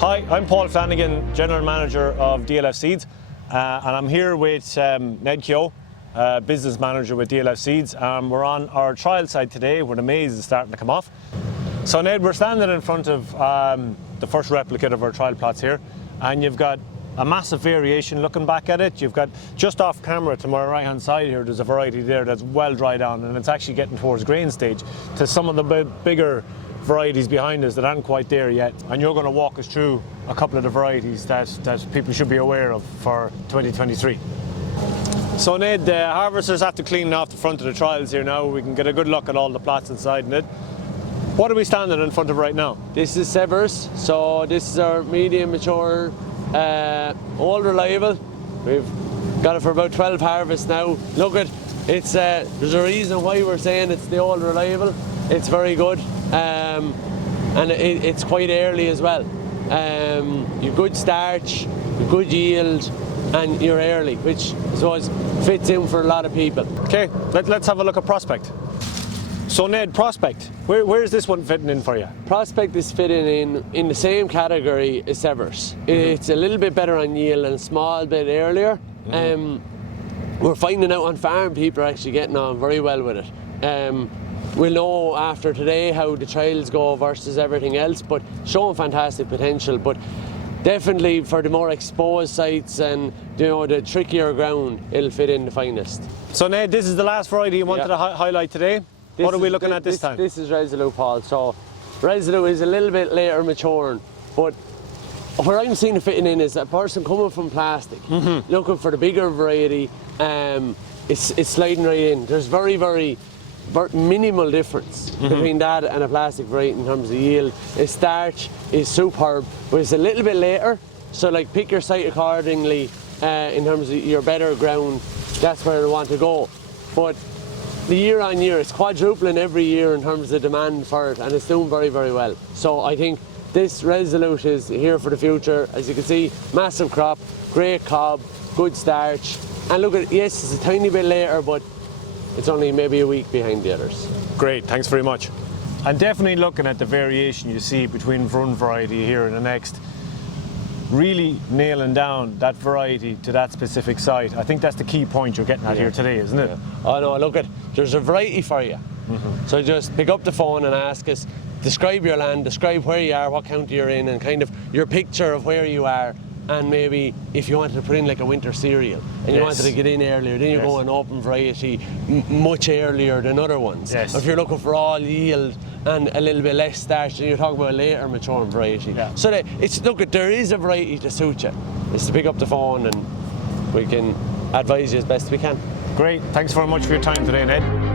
Hi, I'm Paul Flanagan, General Manager of DLF Seeds, and I'm here with Ned Keogh, Business Manager with DLF Seeds. We're on our trial site today where the maize is starting to come off. So Ned, we're standing in front of the first replicate of our trial plots here, and you've got a massive variation looking back at it. You've got, just off camera to my right hand side here, there's a variety there that's well dried on, and it's actually getting towards grain stage, to some of the bigger varieties behind us that aren't quite there yet. And you're going to walk us through a couple of the varieties that people should be aware of for 2023. So Ned, the harvesters have to clean off the front of the trials here now. We can get a good look at all the plots inside, Ned. What are we standing in front of right now? This is Severus, so this is our medium mature, old reliable. We've got it for about 12 harvests now. Look at it's there's a reason why we're saying it's the old reliable. It's very good, and it's quite early as well. You've good starch, you've good yield, and you're early, which I suppose fits in for a lot of people. Okay, let's have a look at Prospect. So Ned, Prospect, where is this one fitting in for you? Prospect is fitting in the same category as Severus. It's a little bit better on yield and a small bit earlier. We're finding out on farm people are actually getting on very well with it. We'll know after today how the trials go versus everything else, but showing fantastic potential. But definitely for the more exposed sites and the trickier ground, it'll fit in the finest. So Ned, this is the last variety you wanted to highlight today. What are we looking at this time? This is Resolute Paul. So Resolute is a little bit later maturing, but where I'm seeing it fitting in is a person coming from plastic, looking for the bigger variety. It's sliding right in. There's very minimal difference between that and a plastic variety in terms of yield. Its starch is superb, but it's a little bit later, so like pick your site accordingly in terms of your better ground. That's where I want to go. But the year on year, it's quadrupling every year in terms of demand for it, and it's doing very well. So I think this Resolute is here for the future. As you can see, massive crop, great cob, good starch, and look at, yes, it's a tiny bit later, but it's only maybe a week behind the others. Great, thanks very much. And definitely looking at the variation you see between one variety here and the next, really nailing down that variety to that specific site. I think that's the key point you're getting at here today, isn't it? Oh no, look at, there's a variety for you. So just pick up the phone and ask us, describe your land, describe where you are, what county you're in, and kind of your picture of where you are. And maybe if you wanted to put in like a winter cereal and you wanted to get in earlier, then you go an open variety much earlier than other ones. Or if you're looking for all yield and a little bit less starch, then you're talking about a later maturing variety. So that it's, look, there is a variety to suit you. It's to pick up the phone and we can advise you as best we can. Great, thanks very much for your time today, Ned.